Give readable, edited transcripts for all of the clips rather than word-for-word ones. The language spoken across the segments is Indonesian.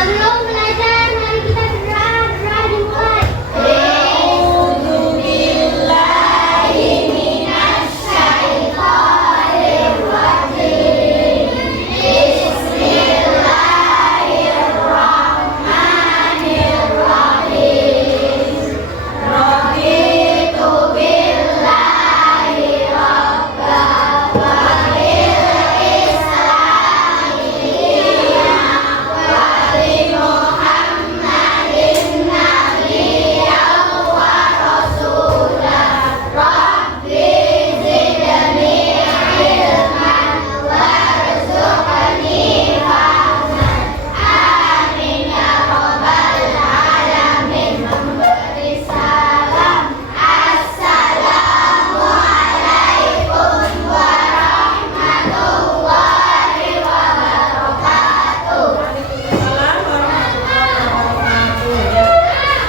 Sebelum belajar, mari kita berdoa. Berdoa dimulai.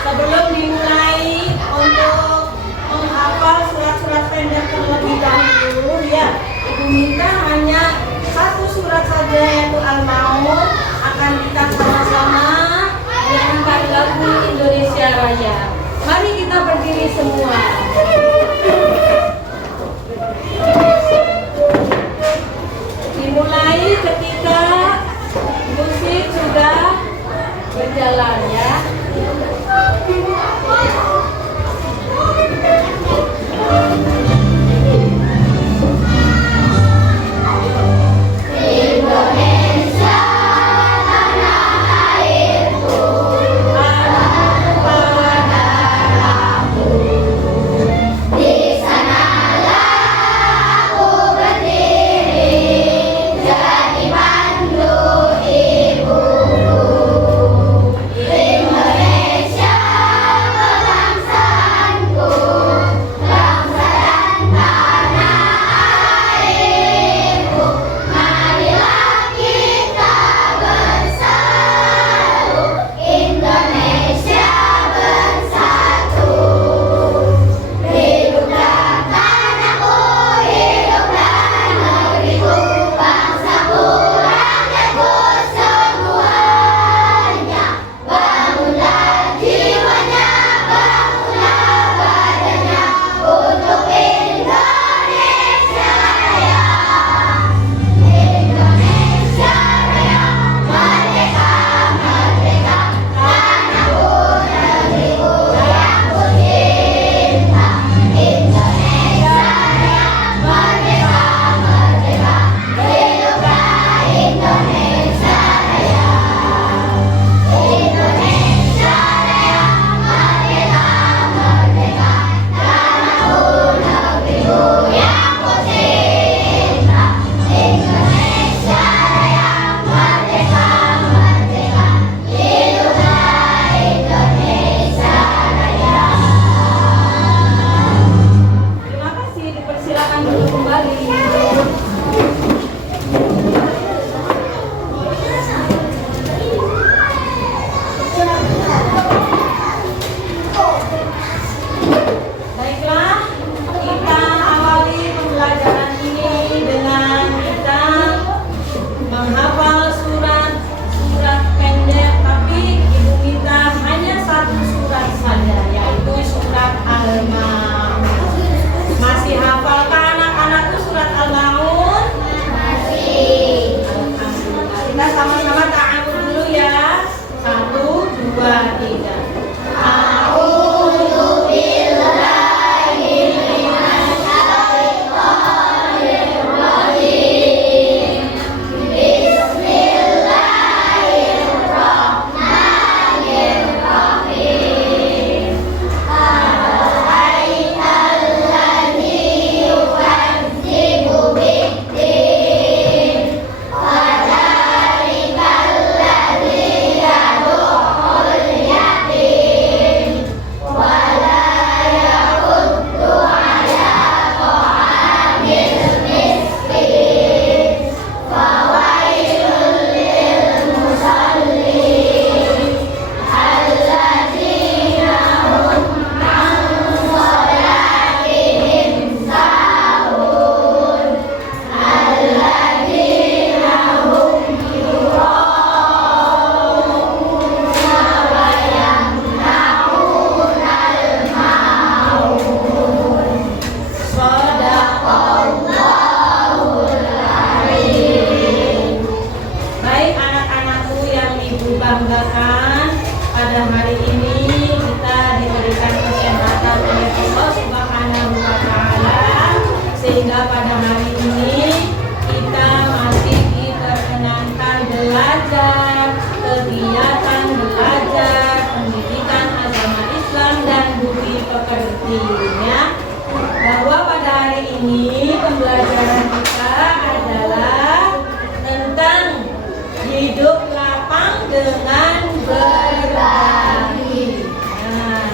Sebelum dimulai untuk menghafal surat-surat pendek terlebih dahulu ya, Ibu minta hanya satu surat saja yaitu Al-Maun akan kita sama-sama menyanyikan lagu Indonesia Raya. Mari kita berdiri semua. Dimulai ketika musik sudah berjalan ya. Jadi mandu ibu, dibanggakan. Pada hari ini kita diberikan kesehatan oleh Allah Subhanahu wa Ta'ala, sehingga pada hari ini kita masih diperkenankan belajar kegiatan belajar pendidikan agama Islam dan budi pekertinya. Bahwa pada hari ini pembelajaran kita adalah tentang hidup lapang dengan berbagi. Nah,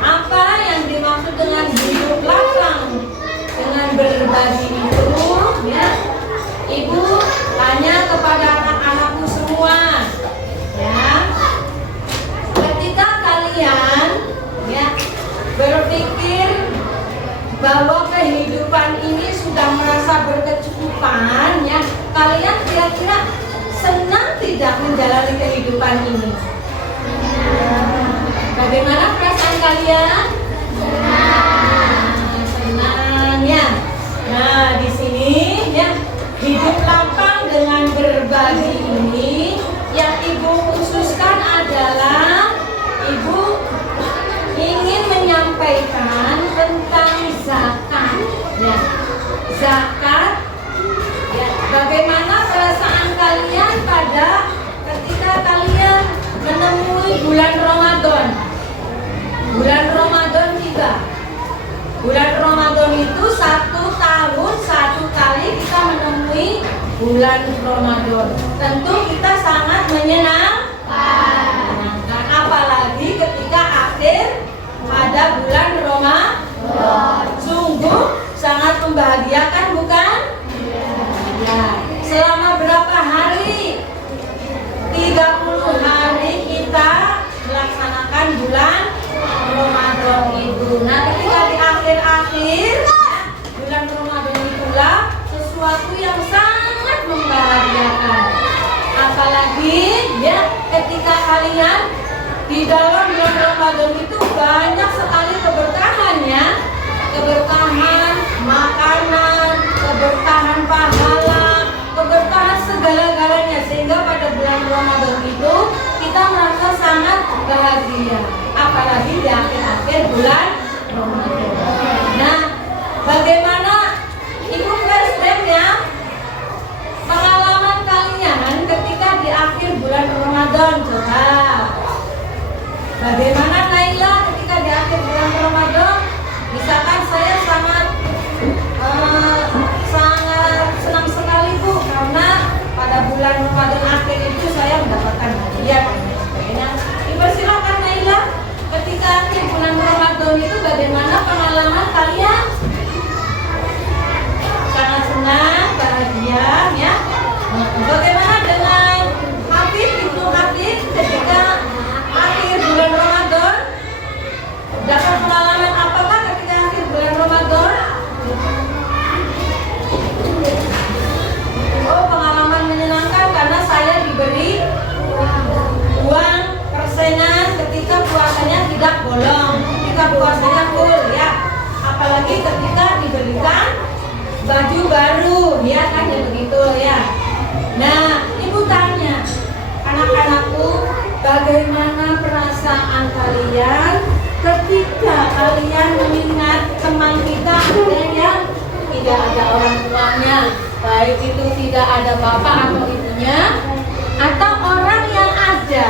apa yang dimaksud dengan hidup lapang dengan berbagi itu? Ya, Ibu tanya kepada anak-anakku semua. Ya, ketika kalian ya berpikir bahwa kehidupan ini sudah merasa berkecukupan, ya, kalian kira-kira senang tidak menjalani kehidupan ini? Bagaimana perasaan kalian? Senang ya. Nah, di sini ya, hidup lapang dengan berbagi ini yang Ibu khususkan adalah Ibu ingin menyampaikan tentang zakat. Ya, zakat. Ya, bagaimana perasaan kalian pada ketika kalian menemui bulan Ramadan? Bulan Ramadan tiba. Bulan Ramadan itu 1 tahun 1 kali kita menemui bulan Ramadan. Tentu kita sangat menyenangkan, apalagi ketika akhir pada bulan Ramadan. Sungguh sangat membahagiakan, bukan? Ya. Selama berapa hari? 30 hari kita melaksanakan bulan Ramadan itu. Nah, ketika di akhir-akhir bulan Ramadan itulah sesuatu yang sangat membahagiakan. Apalagi ya ketika kalian di dalam bulan Ramadan itu banyak sekali keberkahannya, keberkahan makanan, keberkahan pahala, keberkahan segala-galanya, sehingga pada bulan Ramadan itu kita merasa sangat bahagia, apalagi di akhir-akhir bulan Ramadan. Nah, bagaimana Ibu flashback ya pengalaman kalian ketika di akhir bulan Ramadan? Coba. Bagaimana Naila ketika di akhir bulan Ramadan? Misalkan saya sangat senang sekali Bu, karena pada bulan Ramadan akhir itu saya mendapatkan hadiah dan sebagainya. Silakan Naila, ketika akhir bulan Ramadan itu bagaimana pengalaman kalian? Sangat senang, bahagia ya. Bagaimana dengan Habib, Ibu Habib ketika akhir bulan Ramadan? Dapat pengalaman apakah ketika akhir bulan Ramadan? Oh, pengalaman menyenangkan karena saya diberi uang persenan ketika puasanya tidak bolong, ketika puasanya full ya. Apalagi ketika diberikan baju baru, ya kan ya begitu ya. Nah, Ibu tanya, anak-anakku, bagaimana perasaan kalian ketika kalian mengingat teman kita ada yang tidak ada orang tuanya, baik itu tidak ada bapak atau ibunya, atau orang yang ada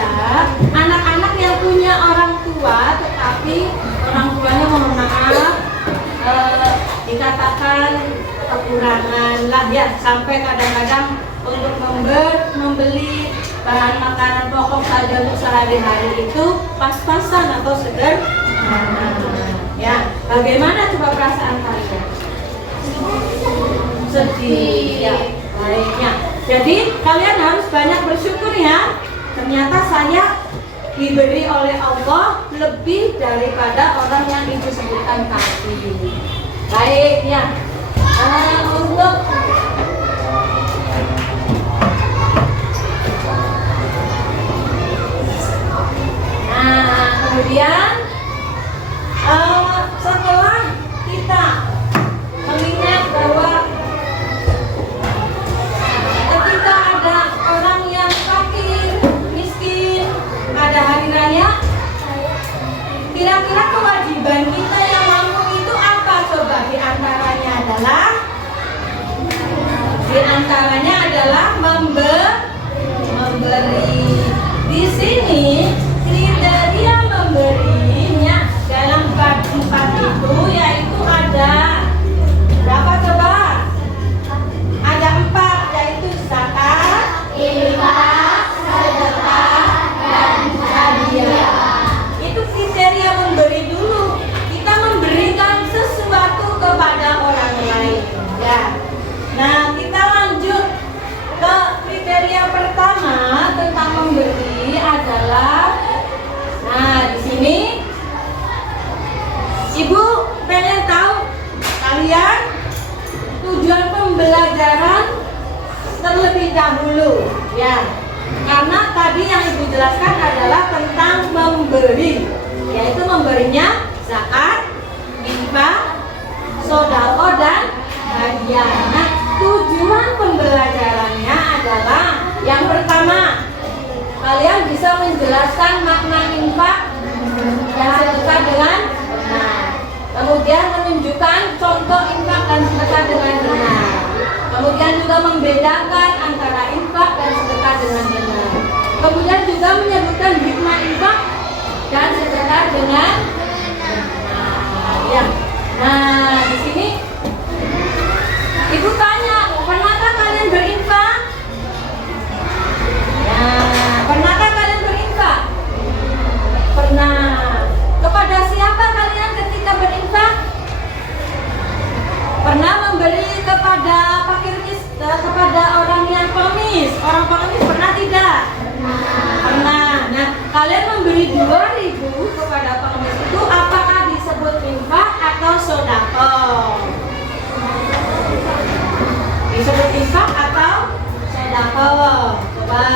anak-anak yang punya orang tua tetapi orang tuanya mohon maaf dikatakan kekurangan lah ya, sampai kadang-kadang untuk membeli bahan makanan pokok saja untuk sehari-hari itu pas-pasan atau sederhana ya. Bagaimana coba perasaan kalian? Sedih ya, baiknya. Jadi kalian harus banyak bersyukur ya. Ternyata saya diberi oleh Allah lebih daripada orang yang Ibu sebutkan tadi. Baik ya. Untuk kemudian setelah kita mengingat bahwa ketika ada orang yang fakir, miskin, dan kita yang mampu itu apa coba? Di antaranya adalah memberi. Di sini kriteria memberinya dalam bab 4 itu yaitu ada berapa coba? Ada 4, yaitu zakat, infak, sedekah, dan hadiah. Itu kriteria memberi dulu. Kita memberikan sesuatu kepada orang lain. Ya. Nah, kita lanjut ke kriteria pertama tentang memberi adalah, nah di sini Ibu pengen tahu kalian tujuan pembelajaran terlebih dahulu, ya. Karena tadi yang Ibu jelaskan adalah tentang memberi, yaitu memberinya zakat, infak, sedekah, dan hadiah. Nah, tujuan pembelajarannya adalah yang pertama, kalian bisa menjelaskan makna infak dan sedekah dengan benar. Kemudian menunjukkan contoh infak dan sedekah dengan benar. Kemudian juga membedakan antara infak dan sedekah dengan benar. Kemudian juga menyebutkan hikmah infak dan sedekah dengan benar. Ya. Nah, di sini Ibu tanya, pernahkah kalian berinfak? Ya, pernahkah kalian berinfak? Pernah. Kepada siapa kalian ketika berinfak? Pernah memberi kepada fakir miskin, kepada orang yang pengemis? Orang pengemis pernah tidak? Pernah. Nah, kalian memberi 2.000 kepada pengemis itu apakah disebut infak atau sedekah? Disebut infak atau sedekah? Coba.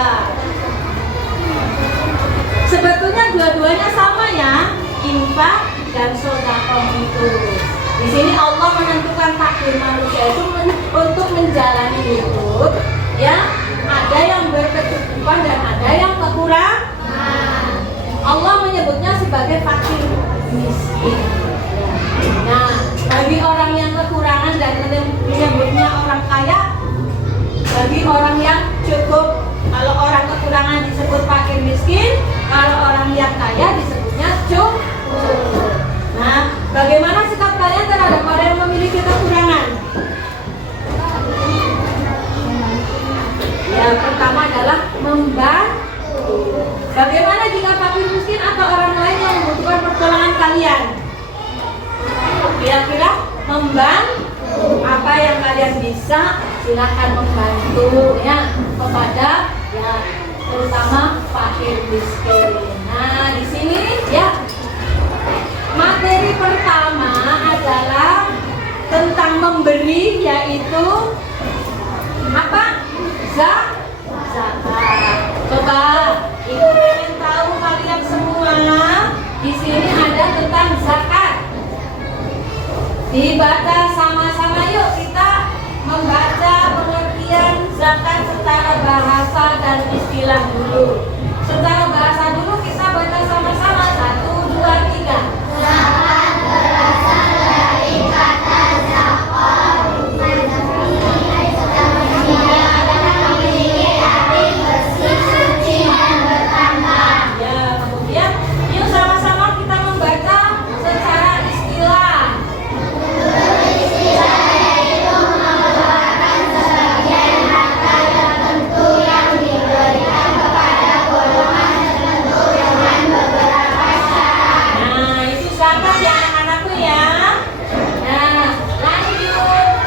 Sebetulnya dua-duanya sama ya, infak dan sedekah itu. Di sini Allah menentukan takdir manusia itu untuk menjalani hidup, ya. Ada yang berkecukupan dan ada yang kekurangan. Allah menyebutnya sebagai fakir miskin. Nah, bagi orang yang kekurangan dan menyebutnya orang kaya, bagi orang yang cukup, kalau orang kekurangan disebut fakir miskin, kalau orang yang kaya disebutnya cukup. Nah, bagaimana sikap kalian terhadap orang yang memiliki kekurangan? Yang pertama adalah membantu. Bagaimana jika fakir miskin atau orang lain yang membutuhkan pertolongan kalian? Kira-kira membantu apa yang kalian bisa, silakan membantu ya kepada ya terutama fakir miskin. Nah, di sini ya materi pertama adalah tentang memberi, yaitu apa? Zakat. Coba Ibu ingin tahu kalian semua, di sini ada tentang zakat. Dibaca sama-sama yuk, kita membaca pengertian zakat secara bahasa dan istilah dulu. Secara bahasa dulu kita baca sama-sama 1, 2, 3. Zakat berasal dari kata zakat, memiliki arti bersih, suci, dan bertambah. Ya, kemudian yuk sama-sama kita membaca secara istilah. Istilah yaitu mengeluarkan sebagian harta tertentu yang diberikan kepada golongan tertentu dengan beberapa syarat. Nah, itu zakat ya anak-anakku ya. Nah, lanjut.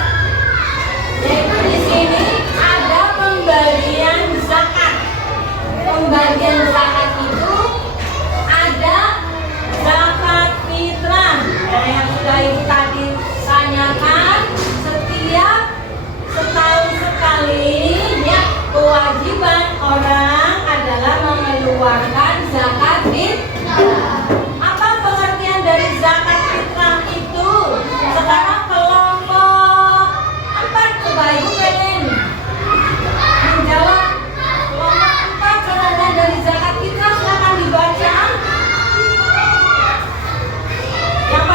Yaitu di sini ada pembagian zakat. Pembagian zakat itu ada zakat fitrah. Nah, yang sudah Ibu tadi tanyakan, setiap setahun sekali ya kewajiban orang adalah mengeluarkan zakat fitrah. Apa pengertian dari zakat fitrah itu? Sekarang kelompok 4, coba Ibu pengen menjawab. Kelompok 4 pengertian dari zakat fitrah, silakan dibaca. Yang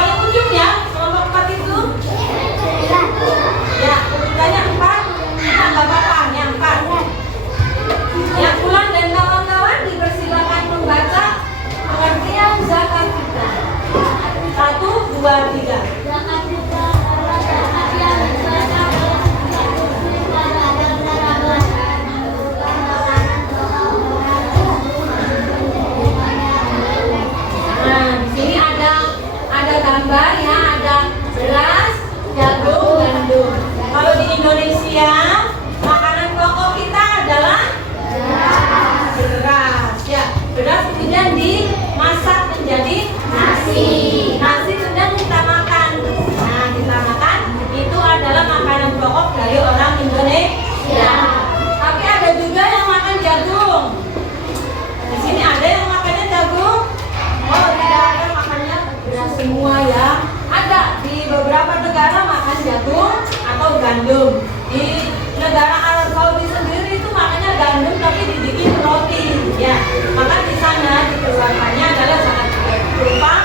gandum. Di negara Arab Saudi sendiri itu makanya gandum tapi dibikin roti, ya. Maka di sana dikeluarkannya adalah zakat fitrah berupa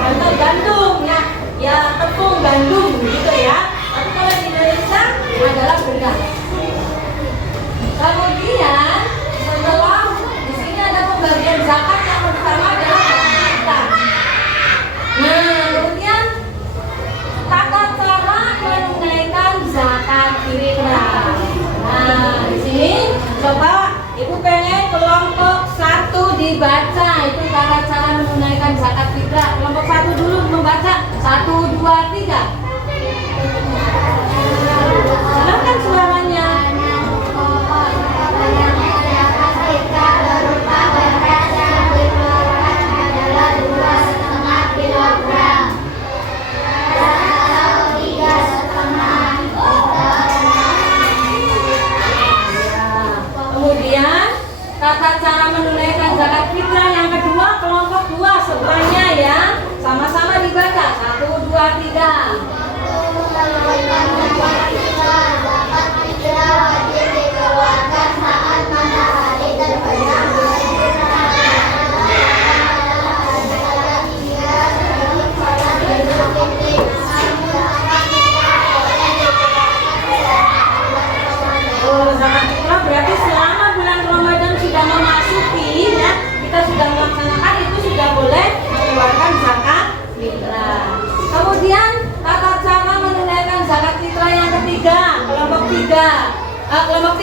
bentuk gandum, ya, ya tepung gandum gitu ya. Tapi kalau di Indonesia adalah beras. Kemudian setelah di sini ada pembagian zakat yang pertama adalah zakat fitrah. Nah, kemudian tata cara menunaikan zakat fitrah. Nah, di sini coba Ibu pengen kelompok 1 dibaca itu tata cara menunaikan zakat fitrah. Kelompok 1 dulu membaca 1, 2, 3. Silakan suaranya. Kemudian tata cara menunaikan zakat fitrah yang kedua kelompok 2 sebelahnya ya, sama-sama dibaca 1, 2, 3. Zakat fitrah berarti selama bulan Ramadan sudah memasuki ya, kita sudah melaksanakan itu sudah boleh mengeluarkan zakat fitrah. Kemudian tata cara menunaikan zakat fitrah yang ketiga, kelompok 3. Kelompok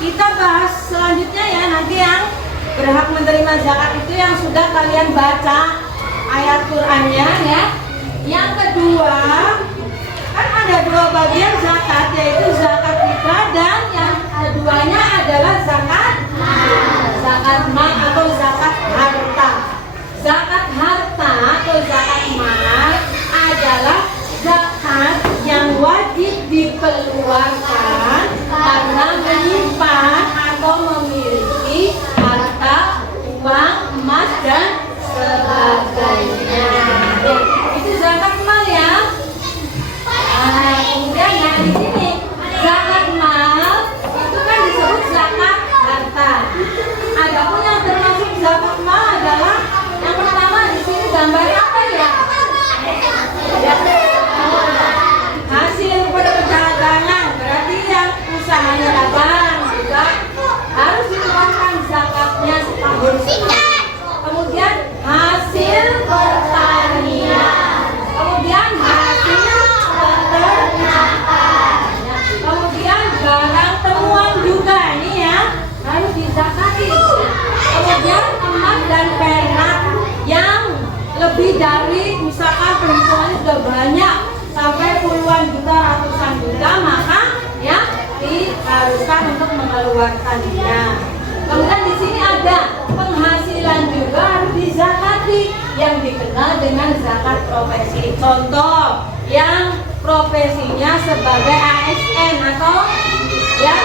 Kita bahas selanjutnya ya, nanti yang berhak menerima zakat itu yang sudah kalian baca ayat Qur'annya ya. Yang kedua, kan ada dua bagian zakat, yaitu zakat fitrah dan yang keduanya adalah zakat mal atau zakat harta. Zakat harta atau zakat mal adalah zakat yang wajib dikeluarkan karena menyimpan atau memiliki harta, uang, emas dan sebagainya. Ya, itu zakat mal ya. Kemudian yang di sini zakat mal itu kan disebut zakat harta. Adapun yang termasuk zakat mal adalah yang pertama di sini gambarnya apa ya? Hasil perdagangan, berarti yang usahanya dagang juga harus dikeluarkan zakatnya setahun sekali. Kemudian hasil pertanian, kemudian hasil peternakan, kemudian barang temuan juga ini ya harus dizakati. Kemudian emas dan perak yang lebih dari misalkan perhitungannya sudah banyak sampai puluhan juta, ratusan juta, maka ya diharuskan untuk mengeluarkannya. Kemudian di sini ada penghasilan juga harus dizakati yang dikenal dengan zakat profesi. Contoh yang profesinya sebagai ASN atau ya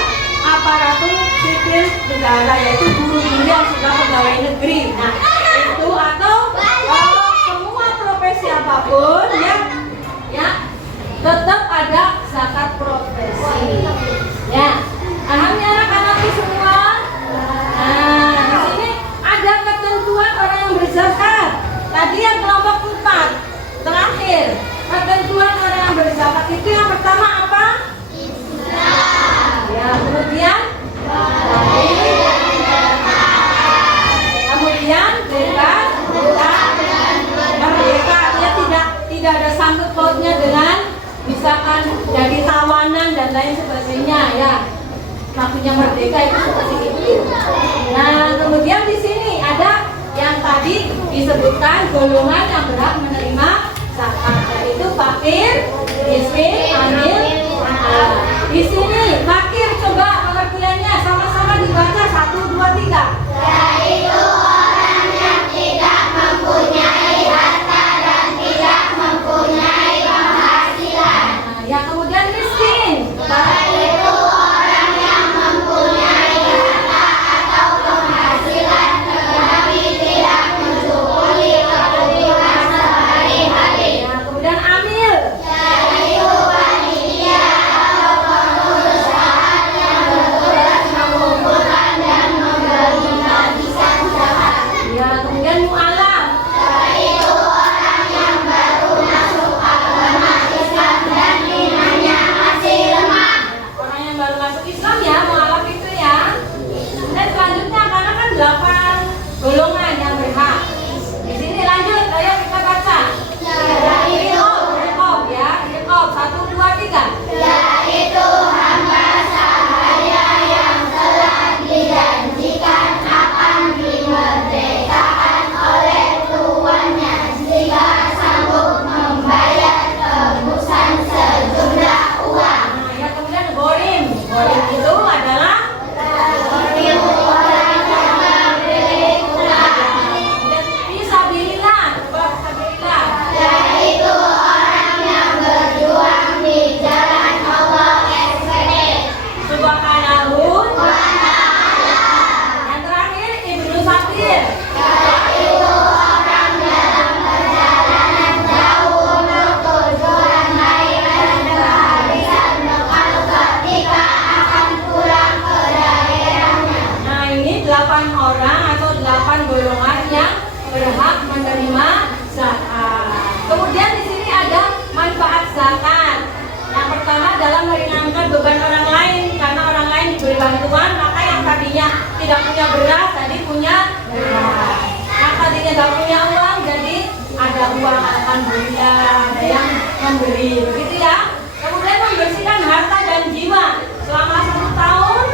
aparatur sipil negara, yaitu guru-guru yang sudah pegawai negeri. Nah itu atau semua profesi apapun ya tetap ada zakat profesi. Ya, alhamdulillah anak-anakku semua. Nah, di sini ada ketentuan orang yang berzakat. Tadi yang kelompok 4 terakhir, ketentuan orang yang berzakat itu yang pertama apa? Ya, kemudian bebas merdeka, artinya tidak ada sangkut pautnya dengan misalkan jadi tawanan dan lain sebagainya ya. Maksudnya merdeka itu seperti itu. Nah, kemudian di sini ada yang tadi disebutkan golongan yang berhak menerima zakat, yaitu fakir, miskin, amil. Di sini fakir, coba pengertiannya sama-sama dibaca 1, 2, 3. Yaitu orang yang tidak mempunyai harta dan tidak mempunyai penghasilan. Nah, yang kemudian miskin, Yaitu orang yang mempunyai harta atau penghasilan tetapi tidak mencukupi kebutuhan sehari-hari. nah, kemudian amil. Yaitu panitia atau pengusaha yang bertugas mengumpulkan dan membagi-bagikan zakat. Ya, kemudian mu'alaf. Yaitu orang yang baru masuk agama Islam dan imannya masih lemah. Orang yang baru masuk Islam ya, mu'alaf itu ya. Dan selanjutnya karena kan 8 golongan yang berhak. Di sini lanjut, ayo kita baca. Rekop ya, rekop 1, 2, 3. Yaitu hamba sahaya yang telah dijanjikan akan dimerdekakan oleh tuannya jika sanggup membayar tebusan sejumlah uang. Nah, ya kemudian gorim. Gorim itu adalah Orang yang memberi uang. dan fisabilillah. Coba fisabilillah. Yaitu orang yang berjuang di jalan Allah SPD. Subhanahu yang terakhir Ibnu Sabil. Yaitu orang dalam perjalanan jauh untuk tujuan baik dan kehabisan bekal ketika akan pulang ke daerahnya. Nah, ini 8 orang atau 8 golongan yang berhak menerima zakat. Kemudian di sini ada manfaat zakat. Yang pertama adalah meringankan beban orang lain, karena orang lain diberi bantuan, maka yang tadinya tidak punya beras jadi punya beras. Yang tadinya tidak punya uang jadi ada uang, alhamdulillah ada yang memberi, begitu ya. Kemudian membersihkan harta dan jiwa selama 1 tahun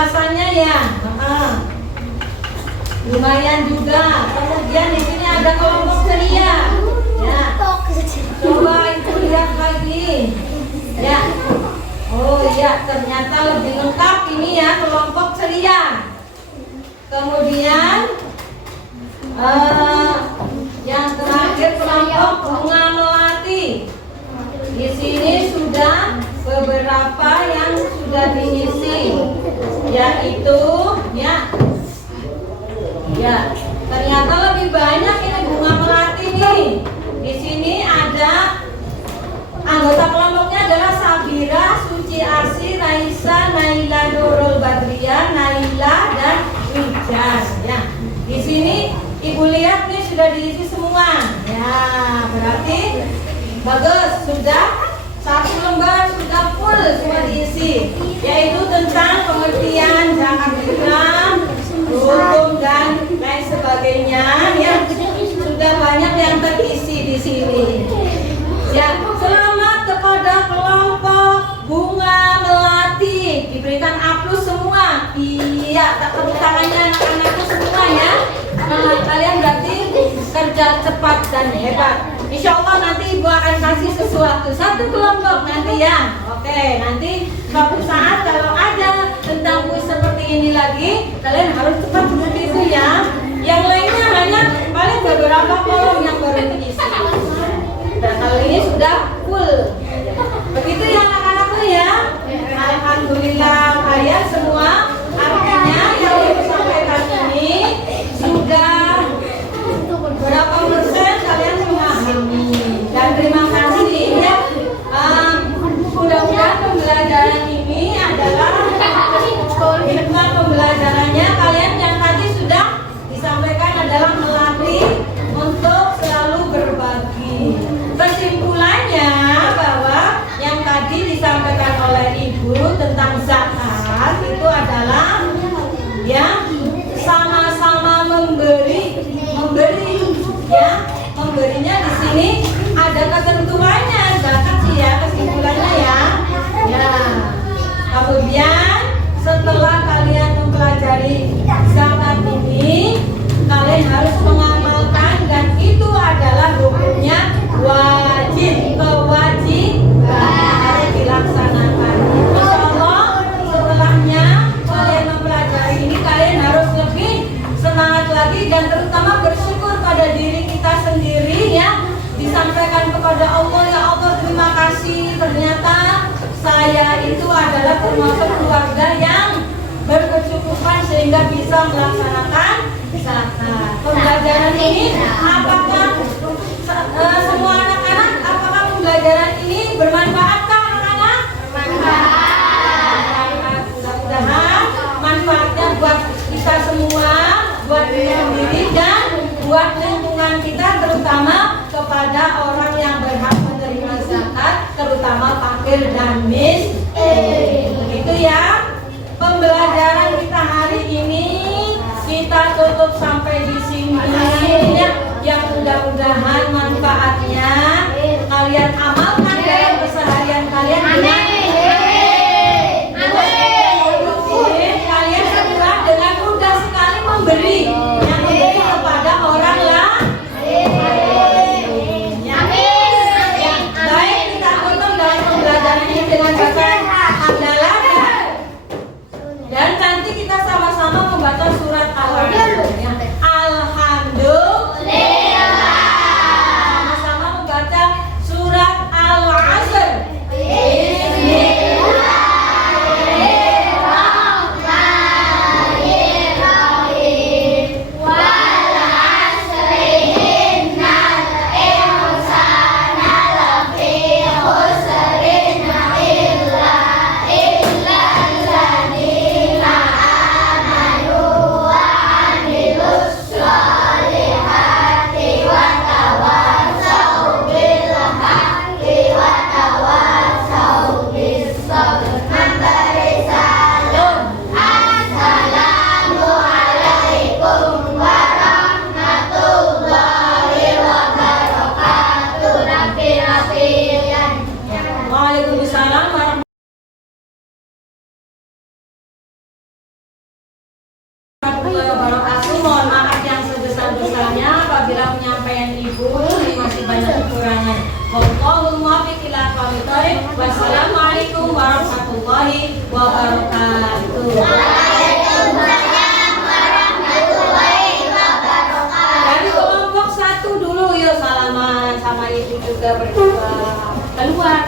penjelasannya ya. Lumayan juga. Kemudian di sini ada kelompok ceria. Ya. Coba itu lihat lagi. Ya. Oh iya, ternyata lebih lengkap ini ya kelompok ceria. Kemudian yang terakhir kelompok bunga melati. Di sini sudah beberapa yang sudah diisi, yaitu ya ternyata lebih banyak ini bunga melati nih. Di sini ada anggota kelompoknya adalah Sabira, Suci Asi, Raisa, Naila, Nurul Badriah, Naila dan Wijas. Ya, di sini Ibu lihat nih sudah diisi semua. Ya, berarti bagus, sudah satu lembar sudah full semua diisi, yaitu tentang pengertian zakat fitrah, hukum dan lain sebagainya. Ya, sudah banyak yang terisi di sini. Ya, selamat kepada kelompok bunga melati, diberikan A+ semua. Iya, tak tepuk tangannya anak-anakku semua ya. Kalian berarti kerja cepat dan hebat. Insya Allah nanti Ibu akan kasih sesuatu satu kelompok nanti ya. Oke, nanti suatu saat kalau ada tentang kuis seperti ini lagi, kalian harus cepat seperti itu ya. Yang lainnya hanya paling beberapa kolom yang baru diisi. Dan kalau ini sudah full. Begitu ya anak-anakku ya. Alhamdulillah kalian semua, artinya yang Ibu sampaikan ini sudah berapa persen kalian memahami. Dan terima kasih ya. Mudah-mudahan pembelajaran ini adalah hikmah pembelajarannya kalian yang tadi sudah disampaikan adalah melatih untuk selalu berbagi. Kesimpulannya bahwa yang tadi disampaikan oleh Ibu tentang zakat itu adalah ya sama-sama memberi ya. Memberinya di sini ada ketentuannya zakat sih ya, kesimpulannya ya. Ya. Kemudian setelah kalian mempelajari zakat ini, kalian harus mengamalkan dan itu adalah hukumnya wajib, kewajiban harus dilaksanakan. Insya Allah setelahnya kalian mempelajari ini kalian harus lebih semangat lagi dan terutama bersyukur pada diri kita sendiri ya. Disampaikan kepada Allah, ya Allah terima kasih, ternyata saya itu adalah termasuk keluarga yang berkecukupan sehingga bisa melaksanakan zakat. Pembelajaran ini apakah semua anak-anak, apakah pembelajaran ini bermanfaatkah anak-anak? Bermanfaat. Mudah-mudahan manfaatnya buat kita semua, buat diri sendiri dan buat lingkungan kita, terutama kepada orang yang berhak menerima zakat, terutama fakir dan miskin. Begitu ya pembelajaran kita hari ini, kita tutup sampai di sini ya. Yang mudah-mudahan manfaatnya kalian amalkan dalam keseharian kalian. Kalian semua dengan mudah sekali memberi yang memberi kepada orang lain. Baik, kita tutup dalam pembelajaran ini dengan bacaan hamdalah dan nanti kita sama-sama membaca surat Al-Hamdulillah. Alhamdulillah. penyampaian Ibu ini masih banyak kekurangan. Wallahul muwaffiq ila aqwamit thoriq. Wassalamualaikum warahmatullahi wabarakatuh. Waalaikumsalam warahmatullahi wabarakatuh. Dari kelompok 1 dulu yuk salaman sama Ibu juga berdua. Keluar.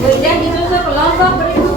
Kemudian ditutup kelompok berikutnya.